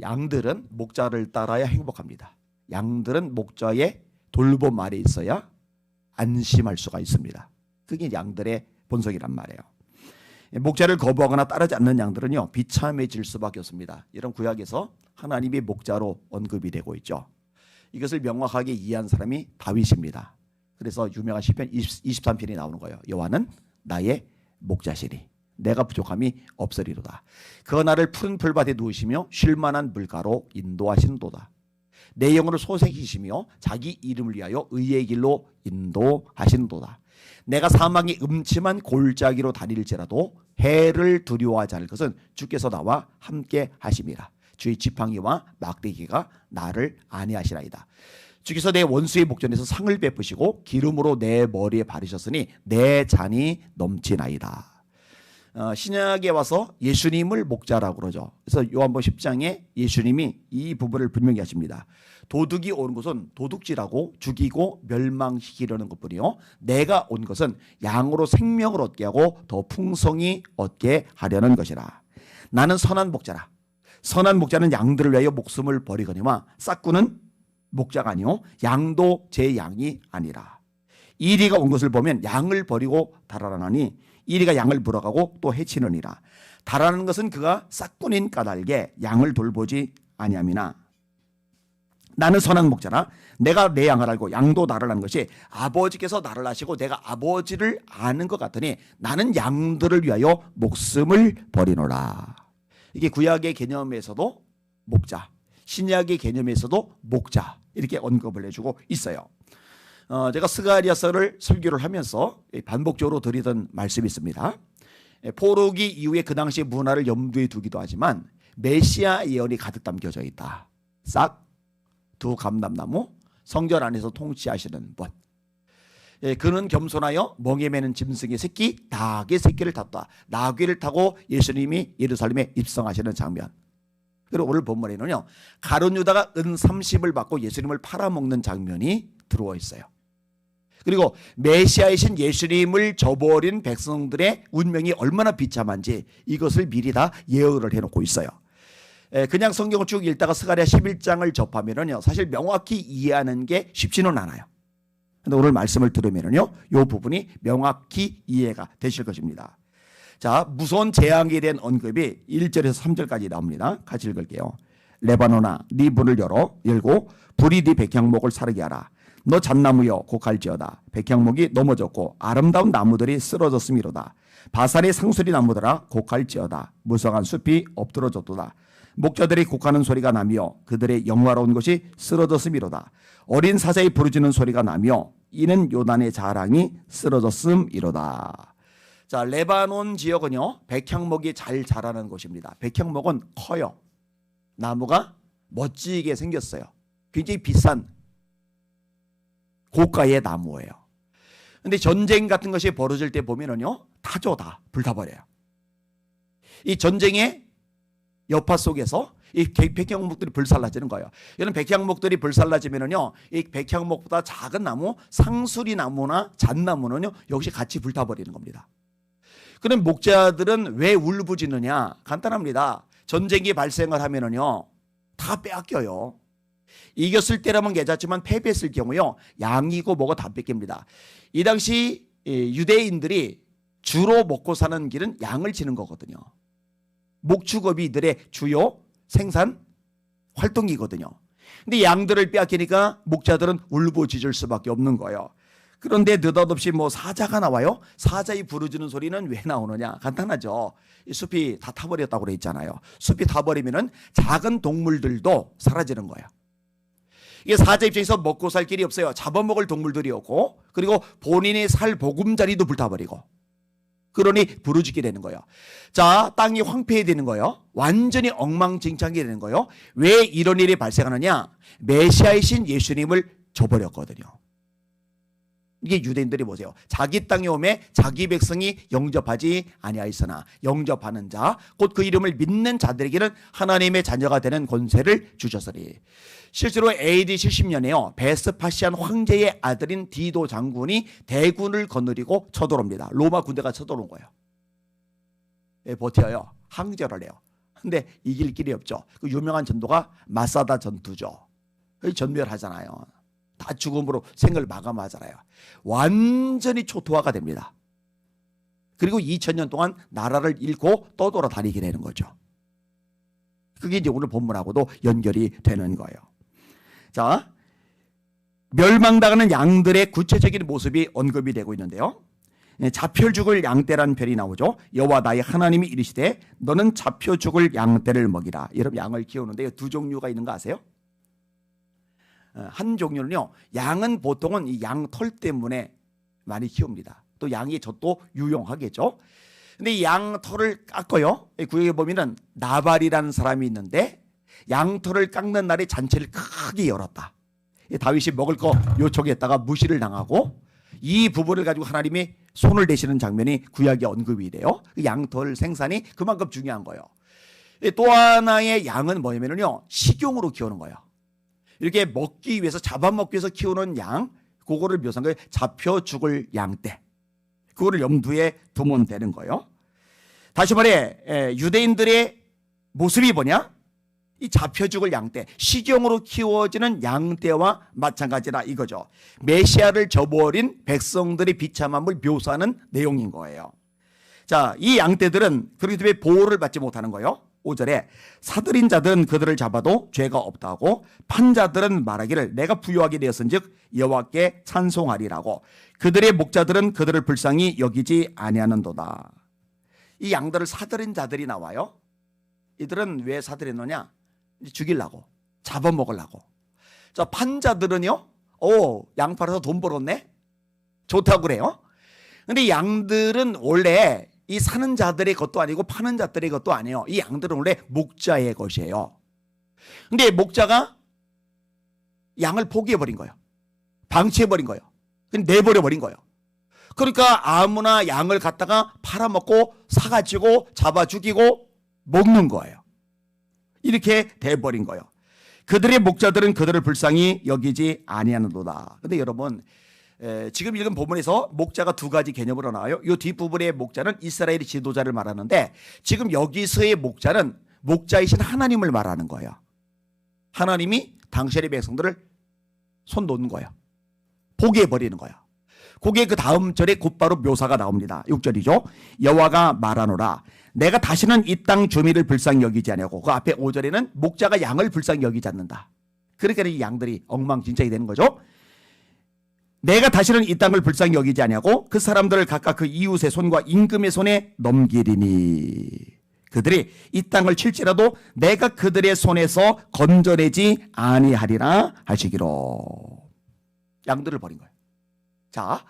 양들은 목자를 따라야 행복합니다. 양들은 목자의 돌봄 아래 있어야 안심할 수가 있습니다. 그게 양들의 본성이란 말이에요. 목자를 거부하거나 따르지 않는 양들은요, 비참해질 수밖에 없습니다. 이런 구약에서 하나님이 목자로 언급이 되고 있죠. 이것을 명확하게 이해한 사람이 다윗입니다. 그래서 유명한 시편 23편이 나오는 거예요. 여호와는 나의 목자시니 내가 부족함이 없으리로다. 그가 나를 푸른 풀밭에 누우시며 쉴만한 물가로 인도하시는도다. 내 영혼을 소생시키시며 자기 이름을 위하여 의의 길로 인도하시는도다. 내가 사망의 음침한 골짜기로 다닐지라도 해를 두려워하지 않을 것은 주께서 나와 함께 하심이라. 주의 지팡이와 막대기가 나를 안위하시나이다. 주께서 내 원수의 목전에서 상을 베푸시고 기름으로 내 머리에 바르셨으니 내 잔이 넘치나이다. 신약에 와서 예수님을 목자라고 그러죠. 그래서 요한복음 10장에 예수님이 이 부분을 분명히 하십니다. 도둑이 온 것은 도둑질하고 죽이고 멸망시키려는 것뿐이요, 내가 온 것은 양으로 생명을 얻게 하고 더 풍성히 얻게 하려는 것이라. 나는 선한 목자라. 선한 목자는 양들을 위하여 목숨을 버리거니와 싹구는 목자가 아니요 양도 제 양이 아니라. 이리가 온 것을 보면 양을 버리고 달아나니 이리가 양을 물어가고 또 해치느니라. 달아나는 것은 그가 싹꾼인 까닭에 양을 돌보지 아니함이나 나는 선한 목자라. 내가 내 양을 알고 양도 나를 아는 것이 아버지께서 나를 아시고 내가 아버지를 아는 것 같으니 나는 양들을 위하여 목숨을 버리노라. 이게 구약의 개념에서도 목자, 신약의 개념에서도 목자, 이렇게 언급을 해주고 있어요. 제가 스가랴서를 설교를 하면서 반복적으로 드리던 말씀이 있습니다. 포로기 이후에 그 당시 문화를 염두에 두기도 하지만 메시아 예언이 가득 담겨져 있다. 싹 두 감람나무, 성전 안에서 통치하시는 분. 그는 겸손하여 멍에 매는 짐승의 새끼, 낙의 새끼를 탔다. 나귀를 타고 예수님이 예루살렘에 입성하시는 장면. 그리고 오늘 본문에는요, 가룟 유다가 은 30을 받고 예수님을 팔아먹는 장면이 들어와 있어요. 그리고 메시아이신 예수님을 저버린 백성들의 운명이 얼마나 비참한지 이것을 미리 다 예언을 해놓고 있어요. 그냥 성경을 쭉 읽다가 스가랴 11장을 접하면은요, 사실 명확히 이해하는 게 쉽지는 않아요. 근데 오늘 말씀을 들으면은요, 이 부분이 명확히 이해가 되실 것입니다. 자, 무서운 재앙에 대한 언급이 1절에서 3절까지 나옵니다. 같이 읽을게요. 레바논아, 네 문을 열고 불이 네 백향목을 사르게 하라. 너 잣나무여 곡할지어다. 백향목이 넘어졌고 아름다운 나무들이 쓰러졌음이로다. 바산의 상수리 나무들아 곡할지어다. 무성한 숲이 엎드러졌도다. 목자들이 곡하는 소리가 나며 그들의 영화로운 것이 쓰러졌음이로다. 어린 사자의 부르짖는 소리가 나며 이는 요단의 자랑이 쓰러졌음이로다. 자, 레바논 지역은요, 백향목이 잘 자라는 곳입니다. 백향목은 커요. 나무가 멋지게 생겼어요. 굉장히 비싼 고가의 나무예요. 근데 전쟁 같은 것이 벌어질 때 보면은요, 다 불타버려요. 이 전쟁의 여파 속에서 이 백향목들이 불살라지는 거예요. 이런 백향목들이 불살라지면은요, 이 백향목보다 작은 나무, 상수리 나무나 잣나무는요, 역시 같이 불타버리는 겁니다. 그럼 목자들은 왜 울부짖느냐? 간단합니다. 전쟁이 발생을 하면은요, 다 빼앗겨요. 이겼을 때라면 괜찮지만 패배했을 경우요, 양이고 뭐고 다 뺏깁니다. 이 당시 유대인들이 주로 먹고 사는 길은 양을 치는 거거든요. 목축업이 이들의 주요 생산 활동이거든요. 근데 양들을 빼앗기니까 목자들은 울부짖을 수밖에 없는 거예요. 그런데 느닷없이 뭐 사자가 나와요. 사자의 부르짖는 소리는 왜 나오느냐? 간단하죠. 이 숲이 다 타버렸다고 그래 있잖아요. 숲이 타버리면은 작은 동물들도 사라지는 거예요. 이게 사자 입장에서 먹고 살 길이 없어요. 잡아먹을 동물들이 없고, 그리고 본인이 살 보금자리도 불타버리고, 그러니 부르짖게 되는 거예요. 자, 땅이 황폐해지는 거예요. 완전히 엉망진창이 되는 거예요. 왜 이런 일이 발생하느냐? 메시아이신 예수님을 저버렸거든요. 이게 유대인들이 보세요. 자기 땅에 오매 자기 백성이 영접하지 아니하였으나 영접하는 자, 곧 그 이름을 믿는 자들에게는 하나님의 자녀가 되는 권세를 주셨으리. 실제로 AD 70년에요. 베스파시안 황제의 아들인 디도 장군이 대군을 거느리고 쳐들어옵니다. 로마 군대가 쳐들어온 거예요. 버텨요. 항제를 해요. 근데 이길 길이 없죠. 그 유명한 전도가 마사다 전투죠. 전멸하잖아요. 다 죽음으로 생을 마감하잖아요. 완전히 초토화가 됩니다. 그리고 2000년 동안 나라를 잃고 떠돌아다니게 되는 거죠. 그게 이제 오늘 본문하고도 연결이 되는 거예요. 자, 멸망당하는 양들의 구체적인 모습이 언급이 되고 있는데요. 잡혀 죽을 양떼라는 별이 나오죠. 여호와 나의 하나님이 이르시되 너는 잡혀 죽을 양떼를 먹이라. 여러분 양을 키우는데 두 종류가 있는 거 아세요? 한 종류는요, 양은 보통은 이 양 털 때문에 많이 키웁니다. 또 양이 젖도 유용하겠죠. 근데 이 양 털을 깎아요. 구역에 보면은 나발이라는 사람이 있는데 양 털을 깎는 날에 잔치를 크게 열었다. 다윗이 먹을 거 요청했다가 무시를 당하고 이 부분을 가지고 하나님이 손을 대시는 장면이 구약에 언급이 돼요. 양털 생산이 그만큼 중요한 거예요. 또 하나의 양은 뭐냐면요, 식용으로 키우는 거예요. 이렇게 먹기 위해서, 잡아먹기 위해서 키우는 양, 그거를 묘사한 거예요. 잡혀 죽을 양떼. 그거를 염두에 두면 되는 거예요. 다시 말해, 유대인들의 모습이 뭐냐? 이 잡혀 죽을 양떼, 식용으로 키워지는 양떼와 마찬가지라 이거죠. 메시아를 저버린 백성들의 비참함을 묘사하는 내용인 거예요. 자, 이 양떼들은 그렇기 때문에 보호를 받지 못하는 거예요. 5절에 사들인 자들은 그들을 잡아도 죄가 없다고, 판자들은 말하기를 내가 부유하게 되었은즉 여호와께 찬송하리라고, 그들의 목자들은 그들을 불쌍히 여기지 아니하는도다. 이 양들을 사들인 자들이 나와요. 이들은 왜 사들였느냐? 죽이려고, 잡아먹으려고. 자, 판자들은요, 양 팔아서 돈 벌었네? 좋다고 그래요. 근데 양들은 원래 이 사는 자들의 것도 아니고 파는 자들의 것도 아니에요. 이 양들은 원래 목자의 것이에요. 근데 목자가 양을 포기해버린 거예요. 방치해버린 거예요. 내버려버린 거예요. 그러니까 아무나 양을 갖다가 팔아먹고 사가지고 잡아 죽이고 먹는 거예요. 이렇게 돼버린 거예요. 그들의 목자들은 그들을 불쌍히 여기지 아니하는도다. 근데 여러분, 지금 읽은 본문에서 목자가 두 가지 개념으로 나와요. 이 뒷부분의 목자는 이스라엘의 지도자를 말하는데, 지금 여기서의 목자는 목자이신 하나님을 말하는 거예요. 하나님이 당신의 백성들을 손 놓는 거예요. 포기해버리는 거예요. 그게 그 다음 절에 곧바로 묘사가 나옵니다. 6절이죠. 여호와가 말하노라 내가 다시는 이 땅 주민을 불쌍히 여기지 아니하고, 그 앞에 5절에는 목자가 양을 불쌍히 여기지 않는다. 그러니까 이 양들이 엉망진창이 되는 거죠. 내가 다시는 이 땅을 불쌍히 여기지 아니하고 그 사람들을 각각 그 이웃의 손과 임금의 손에 넘기리니, 그들이 이 땅을 칠지라도 내가 그들의 손에서 건져내지 아니하리라 하시기로. 양들을 버린 거예요. 자,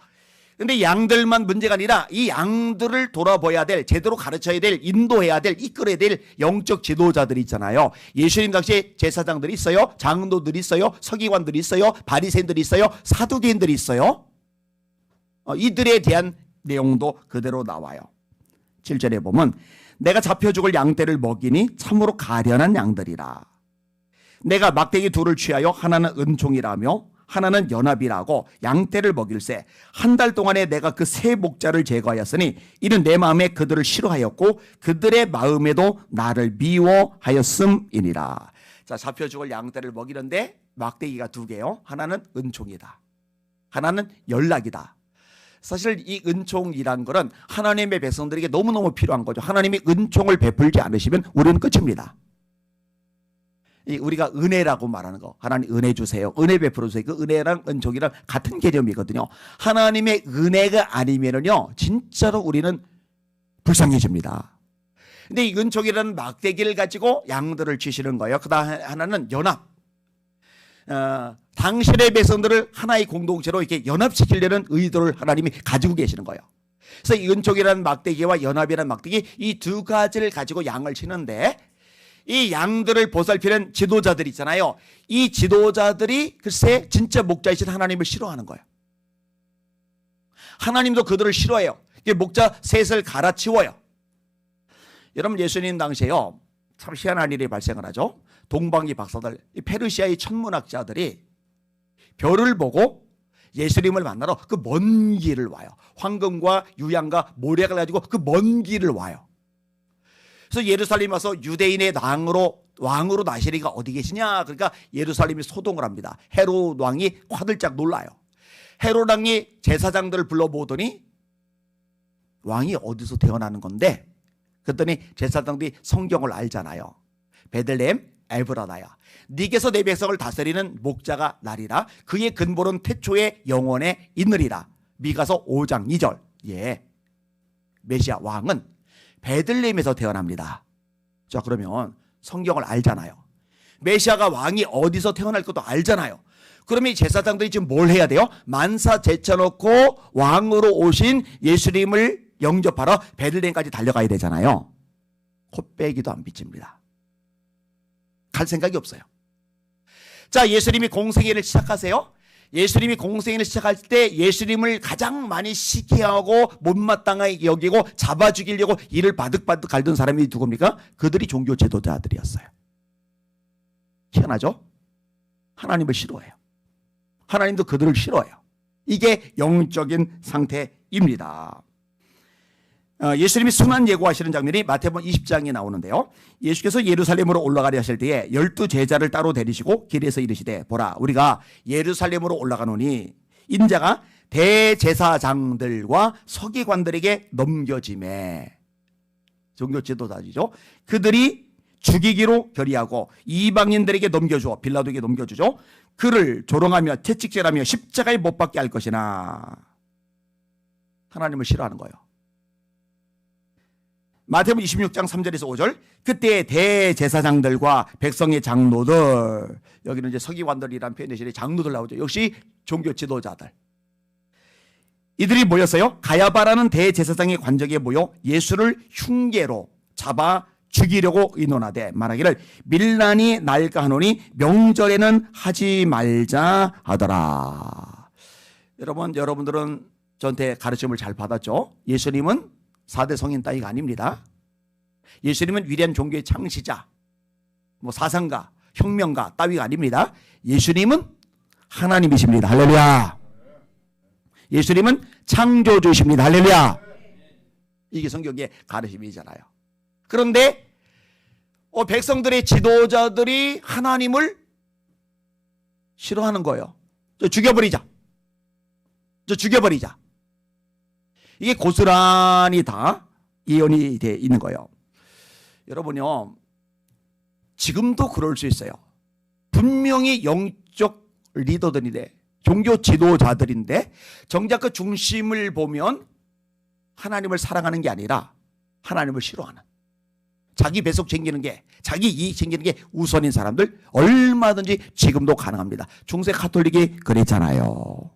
근데 양들만 문제가 아니라 이 양들을 돌아봐야 될, 제대로 가르쳐야 될, 인도해야 될, 이끌어야 될 영적 지도자들이 있잖아요. 예수님 당시에 제사장들이 있어요. 장로들이 있어요. 서기관들이 있어요. 바리새인들이 있어요. 사두개인들이 있어요. 이들에 대한 내용도 그대로 나와요. 7절에 보면 내가 잡혀 죽을 양떼를 먹이니 참으로 가련한 양들이라. 내가 막대기 둘을 취하여 하나는 은총이라며 하나는 연합이라고 양떼를 먹일세. 한 달 동안에 내가 그 세 목자를 제거하였으니 이는 내 마음에 그들을 싫어하였고 그들의 마음에도 나를 미워하였음이니라. 자, 잡혀 죽을 양떼를 먹이는데 막대기가 두 개요. 하나는 은총이다. 하나는 연락이다. 사실 이 은총이란 것은 하나님의 백성들에게 너무너무 필요한 거죠. 하나님이 은총을 베풀지 않으시면 우리는 끝입니다. 우리가 은혜라고 말하는 거, 하나님 은혜 주세요, 은혜 베풀어 주세요. 그 은혜랑 은총이랑 같은 개념이거든요. 하나님의 은혜가 아니면은요 진짜로 우리는 불쌍해집니다. 근데 이 은총이라는 막대기를 가지고 양들을 치시는 거예요. 그다음 하나는 연합. 당신의 백성들을 하나의 공동체로 이렇게 연합시키려는 의도를 하나님이 가지고 계시는 거예요. 그래서 이 은총이라는 막대기와 연합이라는 막대기, 이 두 가지를 가지고 양을 치는데, 이 양들을 보살피는 지도자들 있잖아요. 이 지도자들이 글쎄 진짜 목자이신 하나님을 싫어하는 거예요. 하나님도 그들을 싫어해요. 목자 셋을 갈아치워요. 여러분, 예수님 당시에요 참 희한한 일이 발생을 하죠. 동방의 박사들, 페르시아의 천문학자들이 별을 보고 예수님을 만나러 그 먼 길을 와요. 황금과 유향과 모략을 가지고 그 먼 길을 와요. 그래서 예루살렘 와서 유대인의 왕으로 나시리가 어디 계시냐? 그러니까 예루살렘이 소동을 합니다. 헤롯 왕이 화들짝 놀라요. 헤롯 왕이 제사장들을 불러 모으더니 왕이 어디서 태어나는 건데? 그랬더니 제사장들이 성경을 알잖아요. 베들레헴 에브라다야. 네게서 내 백성을 다스리는 목자가 나리라. 그의 근본은 태초의 영원에 있느리라. 미가서 5장 2절. 예, 메시아 왕은 베들레헴에서 태어납니다. 자, 그러면 성경을 알잖아요. 메시아가 왕이 어디서 태어날 것도 알잖아요. 그러면 이 제사장들이 지금 뭘 해야 돼요? 만사 제쳐놓고 왕으로 오신 예수님을 영접하러 베들레헴까지 달려가야 되잖아요. 코빼기도 안 비칩니다. 갈 생각이 없어요. 자, 예수님이 공생애를 시작하세요. 예수님이 공생애를 시작할 때 예수님을 가장 많이 시기하고 못마땅하게 여기고 잡아 죽이려고 이를 바득바득 갈던 사람이 누굽니까? 그들이 종교 지도자들이었어요. 희한하죠? 하나님을 싫어해요. 하나님도 그들을 싫어해요. 이게 영적인 상태입니다. 예수님이 순환 예고하시는 장면이 마태복음 20장에 나오는데요. 예수께서 예루살렘으로 올라가려 하실 때에 12 제자를 따로 데리시고 길에서 이르시되 보라 우리가 예루살렘으로 올라가노니 인자가 대제사장들과 서기관들에게 넘겨지매. 종교 지도자죠. 그들이 죽이기로 결의하고 이방인들에게 넘겨주어 빌라도에게 넘겨주죠. 그를 조롱하며 채찍질하며 십자가에 못 박게 할 것이나. 하나님을 싫어하는 거예요. 마태복음 26장 3절에서 5절. 그때 대제사장들과 백성의 장로들, 여기는 이제 서기관들이란 표현 대신에 장로들 나오죠. 역시 종교 지도자들. 이들이 모였어요. 가야바라는 대제사장의 관적에 모여 예수를 흉계로 잡아 죽이려고 의논하되 말하기를 밀란이 날까 하노니 명절에는 하지 말자 하더라. 여러분들은 저한테 가르침을 잘 받았죠. 예수님은 4대 성인 따위가 아닙니다. 예수님은 위대한 종교의 창시자, 사상가, 혁명가 따위가 아닙니다. 예수님은 하나님이십니다. 할렐루야. 예수님은 창조주이십니다. 할렐루야. 이게 성경의 가르침이잖아요. 그런데 백성들의 지도자들이 하나님을 싫어하는 거예요. 저 죽여버리자. 이게 고스란히 다 예언이 되어 있는 거예요. 여러분요, 지금도 그럴 수 있어요. 분명히 영적 리더들인데, 종교 지도자들인데 정작 그 중심을 보면 하나님을 사랑하는 게 아니라 하나님을 싫어하는, 자기 배속 챙기는 게, 자기 이익 챙기는 게 우선인 사람들 얼마든지 지금도 가능합니다. 중세 가톨릭이 그랬잖아요.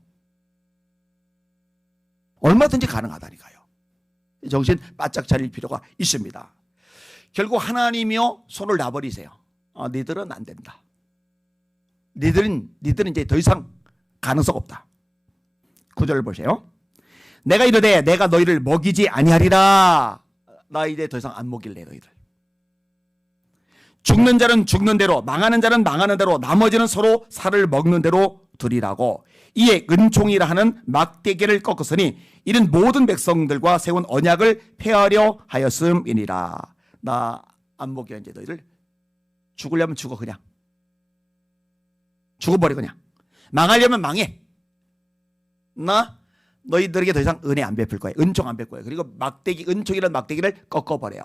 얼마든지 가능하다니까요. 정신 바짝 차릴 필요가 있습니다. 결국 하나님이요 손을 놔버리세요. 니들은 안 된다. 니들은 이제 더 이상 가능성 없다. 9절 보세요. 내가 이르되 내가 너희를 먹이지 아니하리라. 나 이제 더 이상 안 먹일래 너희들. 죽는 자는 죽는 대로, 망하는 자는 망하는 대로, 나머지는 서로 살을 먹는 대로 두리라고. 이에 은총이라 하는 막대기를 꺾었으니 이는 모든 백성들과 세운 언약을 폐하려 하였음이니라. 나 안 먹여 이제 너희들. 죽으려면 죽어 그냥. 죽어버려 그냥. 망하려면 망해. 나 너희들에게 더 이상 은혜 안 베풀 거야. 은총 안 베풀 거야. 그리고 은총이라는 막대기를 꺾어버려요.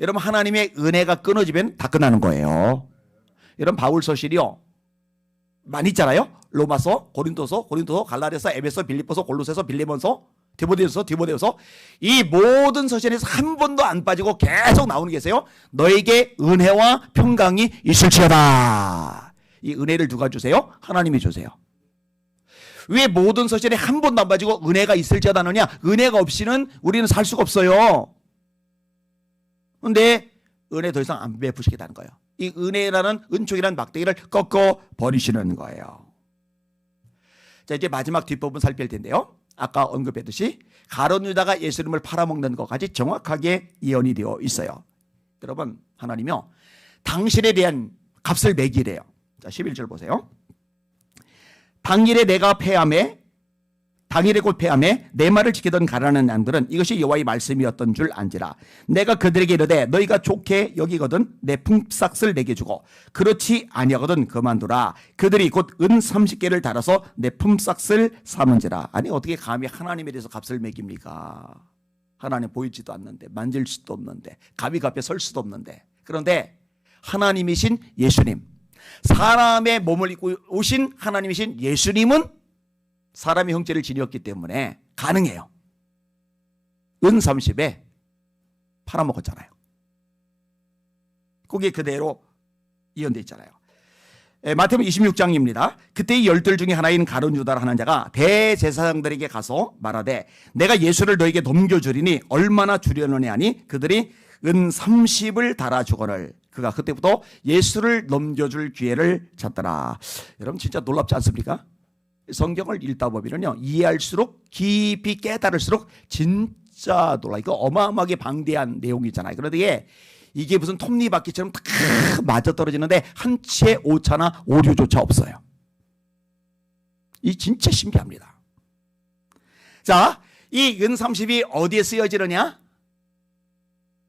여러분, 하나님의 은혜가 끊어지면 다 끝나는 거예요. 여러분, 바울서실이요 많이 있잖아요. 로마서, 고린도서, 갈라디아서, 에베소, 빌립보서, 골로새서, 빌레몬서, 디모데후서. 이 모든 서신에서 한 번도 안 빠지고 계속 나오는 게 있어요. 너에게 은혜와 평강이 있을지어다. 이 은혜를 누가 주세요? 하나님이 주세요. 왜 모든 서신에 한 번도 안 빠지고 은혜가 있을지어다 하느냐? 은혜가 없이는 우리는 살 수가 없어요. 그런데 은혜 더 이상 안 베푸시겠다는 거예요. 이 은혜라는, 은총이라는 막대기를 꺾어 버리시는 거예요. 자, 이제 마지막 뒷부분 살필 텐데요. 아까 언급했듯이 가룟 유다가 예수님을 팔아먹는 것까지 정확하게 예언이 되어 있어요. 여러분, 하나님이요 당신에 대한 값을 매기래요. 자, 11절 보세요. 당일에 내가 패함에 당일에 곧 패하매 내 말을 지키던 가라는 양들은 이것이 여호와의 말씀이었던 줄 안지라. 내가 그들에게 이르되 너희가 좋게 여기거든 내 품삯을 내게 주고 그렇지 아니하거든 그만두라. 그들이 곧 은 30개를 달아서 내 품삯을 삼은지라. 아니 어떻게 감히 하나님에 대해서 값을 매깁니까? 하나님 보이지도 않는데, 만질 수도 없는데, 감히 그 앞에 설 수도 없는데. 그런데 하나님이신 예수님, 사람의 몸을 입고 오신 하나님이신 예수님은 사람의 형체를 지녔기 때문에 가능해요. 은 30에 팔아먹었잖아요. 그게 그대로 이연되어 있잖아요. 마태복음 26장입니다. 그때 이 열둘 중에 하나인 가룟 유다라 하는 자가 대제사장들에게 가서 말하되 내가 예수를 너에게 넘겨주리니 얼마나 주려느냐 하니 그들이 은 30을 달아주거늘 그가 그때부터 예수를 넘겨줄 기회를 찾더라. 여러분 진짜 놀랍지 않습니까? 성경을 읽다 보면요 이해할수록 깊이 깨달을수록 진짜 놀라. 이거 어마어마하게 방대한 내용이잖아요. 그런데 이게 무슨 톱니바퀴처럼 탁 맞아 떨어지는데 한 치의 오차나 오류조차 없어요. 이 진짜 신기합니다. 자, 이 은 30이 어디에 쓰여지느냐?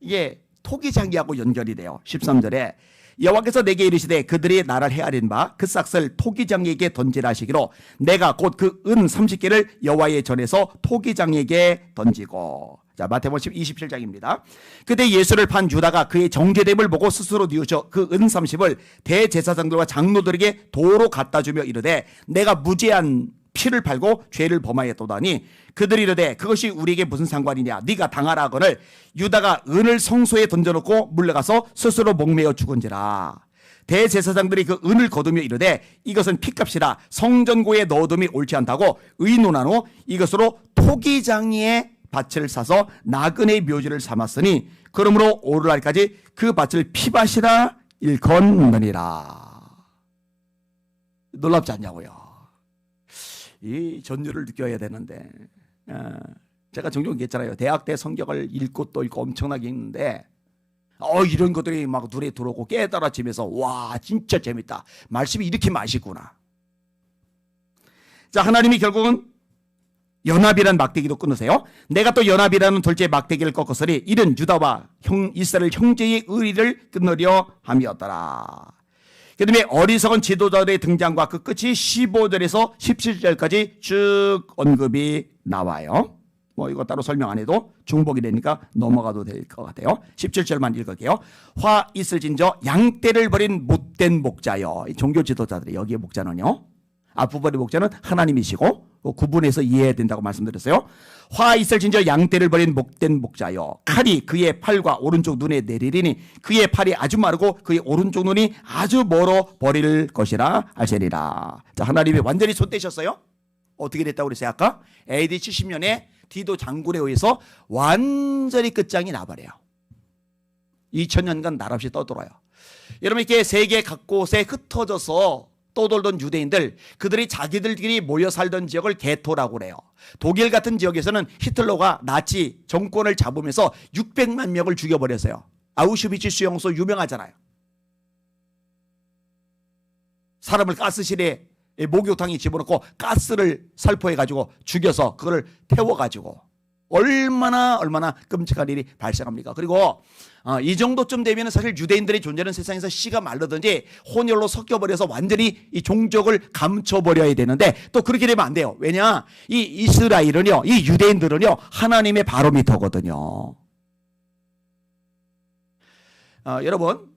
이게 토기장기하고 연결이 돼요. 13절에 여호와께서 내게 이르시되 그들이 나를 헤아린 바 그 싹을 토기장에게 던지라 하시기로 내가 곧 그 은 30개를 여호와의 전에서 토기장에게 던지고. 자, 마태복음 27장입니다. 그때 예수를 판 유다가 그의 정죄됨을 보고 스스로 뉘우쳐 그 은 30을 대제사장들과 장로들에게 도로 갖다 주며 이르되 내가 무죄한 피를 팔고 죄를 범하였도다니 그들이 이르되 그것이 우리에게 무슨 상관이냐 네가 당하라 하거늘 유다가 은을 성소에 던져놓고 물러가서 스스로 목매어 죽은지라. 대제사장들이 그 은을 거두며 이르되 이것은 피값이라 성전고에 넣어둠이 옳지 않다고 의논한 후 이것으로 토기장이의 밭을 사서 나그네의 묘지를 삼았으니 그러므로 오늘날까지 그 밭을 피밭이라 일컫느니라. 놀랍지 않냐고요. 이 전율을 느껴야 되는데 제가 종종 얘기했잖아요. 대학 때 성경을 읽고 또 읽고 엄청나게 읽는데 이런 것들이 막 눈에 들어오고 깨달아지면서 와 진짜 재밌다. 말씀이 이렇게 맛있구나. 자, 하나님이 결국은 연합이란 막대기도 끊으세요. 내가 또 연합이라는 둘째 막대기를 꺾었으니 이는 유다와 이스라엘 형제의 의리를 끊으려 함이었더라. 그 다음에 어리석은 지도자들의 등장과 그 끝이 15절에서 17절까지 쭉 언급이 나와요. 뭐 이거 따로 설명 안 해도 중복이 되니까 넘어가도 될 것 같아요. 17절만 읽을게요. 화 있을진저 양떼를 버린 못된 목자여. 종교 지도자들이 여기에 목자는요. 앞부분의 목자는 하나님이시고 구분해서 이해해야 된다고 말씀드렸어요. 화 있을진저 양떼를 버린 목된 목자여 칼이 그의 팔과 오른쪽 눈에 내리리니 그의 팔이 아주 마르고 그의 오른쪽 눈이 아주 멀어 버릴 것이라 하시니라. 자, 하나님이 완전히 손대셨어요. 어떻게 됐다고 그랬어요? 아까 AD 70년에 디도 장군에 의해서 완전히 끝장이 나버려요. 2000년간 날 없이 떠돌아요. 여러분 이렇게 세계 각곳에 흩어져서 떠돌던 유대인들, 그들이 자기들끼리 모여 살던 지역을 게토라고 그래요. 독일 같은 지역에서는 히틀러가 나치 정권을 잡으면서 600만 명을 죽여버렸어요. 아우슈비츠 수용소 유명하잖아요. 사람을 가스실에 목욕탕에 집어넣고 가스를 살포해가지고 죽여서 그걸 태워가지고 얼마나 끔찍한 일이 발생합니까? 그리고 이 정도쯤 되면 사실 유대인들의 존재는 세상에서 씨가 마르든지 혼혈로 섞여버려서 완전히 이 종족을 감춰버려야 되는데 또 그렇게 되면 안 돼요. 왜냐? 이 이스라엘은요, 이 유대인들은요, 하나님의 바로미터거든요. 여러분,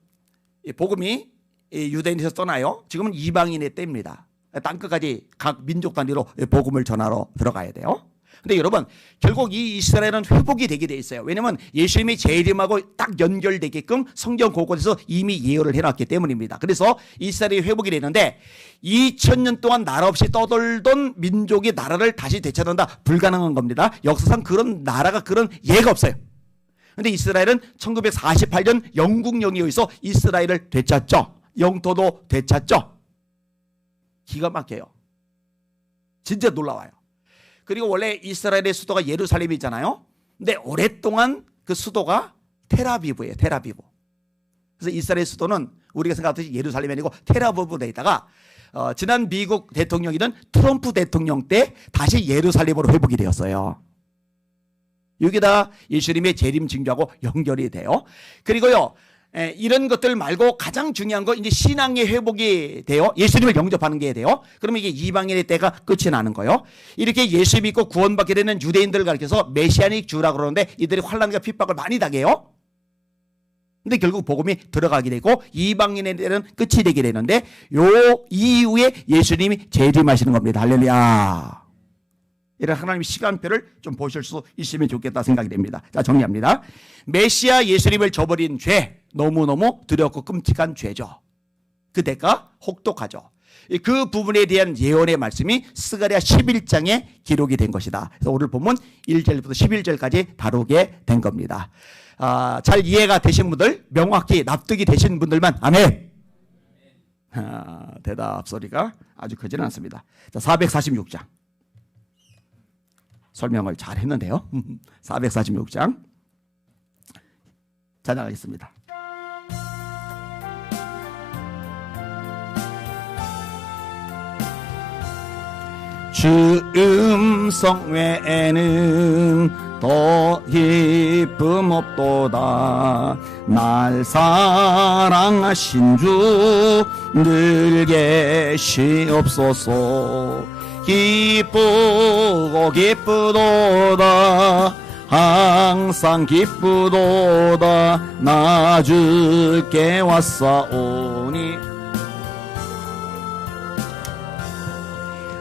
이 복음이 유대인에서 떠나요. 지금은 이방인의 때입니다. 땅끝까지 각 민족 단위로 복음을 전하러 들어가야 돼요. 근데 여러분 결국 이 이스라엘은 회복이 되게 돼 있어요. 왜냐하면 예수님의 재림하고 딱 연결되게끔 성경 곳곳에서 이미 예언을 해놨기 때문입니다. 그래서 이스라엘이 회복이 되는데 2000년 동안 나라 없이 떠돌던 민족이 나라를 다시 되찾는다 불가능한 겁니다. 역사상 그런 나라가 그런 예가 없어요. 근데 이스라엘은 1948년 영국령에 의해서 이스라엘을 되찾죠. 영토도 되찾죠. 기가 막혀요. 진짜 놀라워요. 그리고 원래 이스라엘의 수도가 예루살렘이잖아요. 근데 오랫동안 그 수도가 텔아비브예요. 텔아비브. 그래서 이스라엘 수도는 우리가 생각하듯이 예루살렘이 아니고 텔아비브에 있다가 지난 미국 대통령이던 트럼프 대통령 때 다시 예루살렘으로 회복이 되었어요. 여기다 예수님의 재림 징조하고 연결이 돼요. 그리고요, 이런 것들 말고 가장 중요한 거 이제 신앙의 회복이 돼요. 예수님을 영접하는 게 돼요. 그러면 이게 이방인의 때가 끝이 나는 거예요. 이렇게 예수 믿고 구원받게 되는 유대인들을 가리켜서 메시아닉 주라고 그러는데 이들이 환난과 핍박을 많이 당해요. 근데 결국 복음이 들어가게 되고 이방인의 때는 끝이 되게 되는데 요 이후에 예수님이 재림하시는 겁니다. 할렐루야. 이런 하나님의 시간표를 좀 보실 수 있으면 좋겠다 생각이 됩니다. 자, 정리합니다. 메시아 예수님을 저버린 죄, 너무너무 두렵고 끔찍한 죄죠. 그 대가 혹독하죠. 그 부분에 대한 예언의 말씀이 스가랴 11장에 기록이 된 것이다. 그래서 오늘 보면 1절부터 11절까지 다루게 된 겁니다. 잘 이해가 되신 분들, 명확히 납득이 되신 분들만 아멘. 대답 소리가 아주 크지는 않습니다. 자, 446장. 설명을 잘 했는데요. 446장 찾아가겠습니다. 주 음성 외에는 더 기쁨 없도다. 날 사랑하신 주 늘 계시옵소서. 기쁘고 기쁘도다. 항상 기쁘도다. 나 주께 왔사오니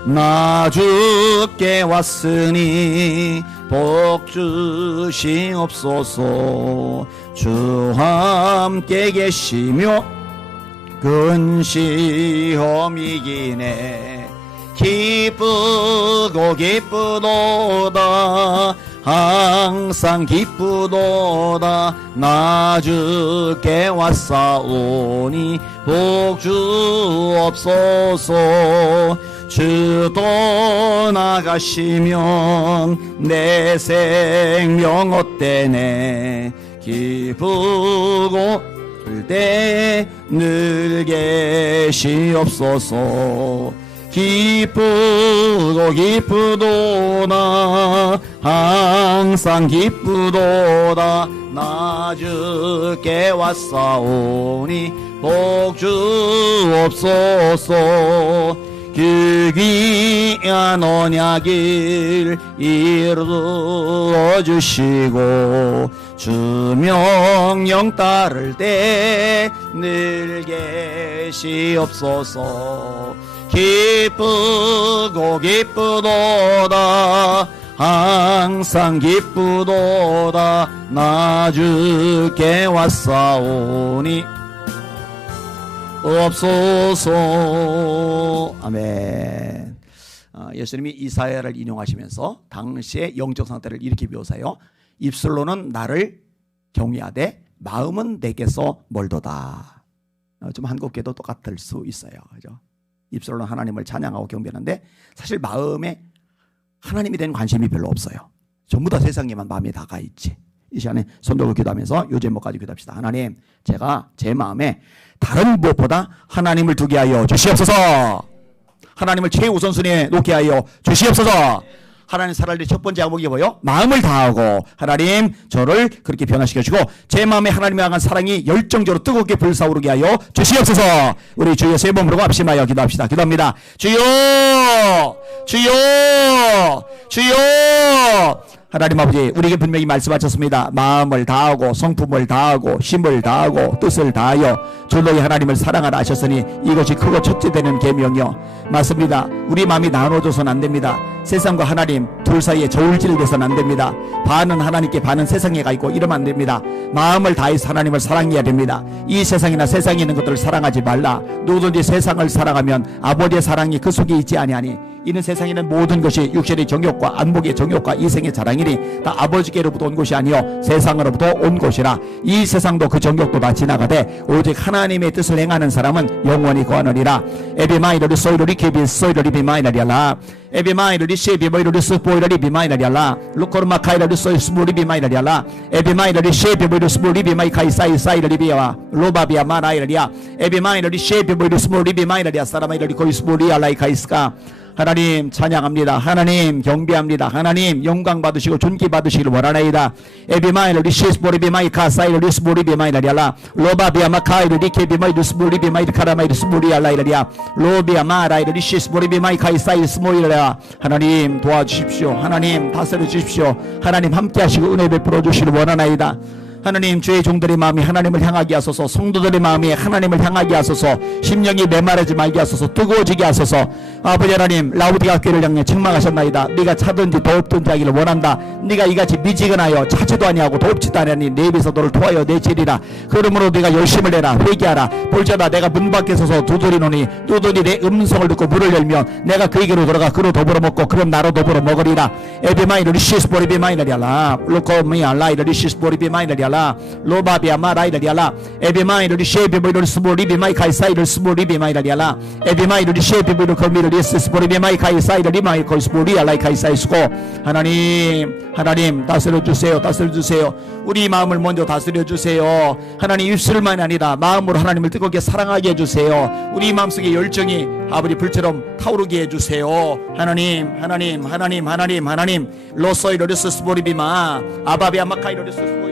나 주께 왔으니 복 주시옵소서. 주 함께 계시며 근시험 이기네. 기쁘고 기쁘도다. 항상 기쁘도다. 나 주께 왔사오니 복 주옵소서. 주 떠나가시면 내 생명 헛되네. 기쁘고 때 늘 계시옵소서. 기쁘고 기쁘도다. 항상 기쁘도다. 나 주께 왔사오니 복 주옵소서. 그 귀한 언약을 이루어 주시고 주 명령 따를 때 늘 계시옵소서. 기쁘고 기쁘도다. 항상 기쁘도다. 나 주께 왔사오니 없소서. 아멘. 예수님이 이사야를 인용하시면서 당시의 영적 상태를 이렇게 묘사해요. 입술로는 나를 경외하되 마음은 내게서 멀도다. 좀 한국계도 똑같을 수 있어요. 그죠? 입술로는 하나님을 찬양하고 경배하는데 사실 마음에 하나님에 대한 관심이 별로 없어요. 전부 다 세상에만 마음이 다가 있지. 이 시간에 손 들고 기도하면서 요 제목까지 기도합시다. 하나님, 제가 제 마음에 다른 무엇보다 하나님을 두게 하여 주시옵소서. 하나님을 최우선순위에 놓게 하여 주시옵소서. 하나님 살아갈 때 첫 번째 항목이 뭐요? 마음을 다하고 하나님 저를 그렇게 변화시켜주고 제 마음에 하나님을 향한 사랑이 열정적으로 뜨겁게 불사오르게 하여 주시옵소서. 우리 주여 세 번 부르고 합심하여 기도합시다. 기도합니다. 주여 주여 주여. 하나님 아버지, 우리에게 분명히 말씀하셨습니다. 마음을 다하고 성품을 다하고 힘을 다하고 뜻을 다하여 주 너희 하나님을 사랑하라 하셨으니 이것이 크고 첫째 되는 계명이요. 맞습니다. 우리 마음이 나눠져서는 안 됩니다. 세상과 하나님 둘 사이에 저울질 돼서는 안 됩니다. 반은 하나님께 반은 세상에 가 있고 이러면 안 됩니다. 마음을 다해서 하나님을 사랑해야 됩니다. 이 세상이나 세상에 있는 것들을 사랑하지 말라. 누구든지 세상을 사랑하면 아버지의 사랑이 그 속에 있지 아니하니 이는 세상에 있는 모든 것이 육신의 정욕과 안목의 정욕과 이생의 자랑이니 다 아버지께로부터 온 것이 아니요 세상으로부터 온 것이라. 이 세상도 그 정욕도 다 지나가되 오직 하나님의 뜻을 행하는 사람은 영원히 거하느니라. 에비마이르리 소이르리 케비 소이르리 비마이르리알라. 에비마이르리 셰비모이르리 스포이르리 비마이르리알라. 루코르마카이르리 소이스모리 비마이르리알라. 에비마이르리 셰비모이르리 스모리 비마이 카이사이 사이르리 비와 로바비아 마라이르리아. 에비마이르리 셰비모이르리 스모리 비마이르리아 사라마이르리 코이스모리 알라이 카이스카. 하나님 찬양합니다. 하나님 경배합니다. 하나님 영광 받으시고 존귀 받으시기를 원하나이다. 에비마이르 리시스보리 비마이 카사이르 리스보리 비마이라리알라. 로바비아마 카이르 리케비마이 리스보리 비마이 카라마이 리스보리 알라이라리아. 로비아마 라이르 리시스보리 비마이 카이사이 스모이라리아. 하나님 도와주십시오. 하나님 다스려 주십시오. 하나님 함께하시고 은혜 베풀어 주시기를 원하나이다. 하나님 주의 종들의 마음이 하나님을 향하게 하소서. 성도들의 마음이 하나님을 향하게 하소서. 심령이 메마르지 말게 하소서. 뜨거워지게 하소서. 아버지 하나님 라우디가 교회를 향해 책망하셨나이다. 네가 차든지 더웁든지 하기를 원한다. 네가 이같이 미지근하여 차지도 아니하고 더웁지도 아니하니 내 입에서 너를 토하여 내치리라. 그러므로 네가 열심을 내라. 회개하라. 볼지어다 내가 문 밖에 서서 두드리노니 누구든지 내 음성을 듣고 문을 열면 내가 그에게로 들어가 그로 더불어 먹고 그럼 나로 더불어 먹으리라. 에비마이르 리시스보리 비마이라리알라. 루코미알라이르 리시스보리 비마이라리알라. 로바비아 마라이라리알라. 에비마이르 셰비보이르 스보리 비마이 카이사이르 스보리 비마이라리알라. 에비마이르 셰비보이르 거미르 리스보리 비마이 카이사이르 리마이 코스보리 알라이 카이사이스고. 하나님 다스려 주세요. 다스려 주세요. 우리 마음을 먼저 다스려 주세요. 하나님 입술만 아니라 마음으로 하나님을 뜨겁게 사랑하게 해주세요. 우리 마음속에 열정이 아버지 불처럼 타오르게 해주세요. 하나님 로소이르 리스보리 비마 아바비아 마카이르 리스보리.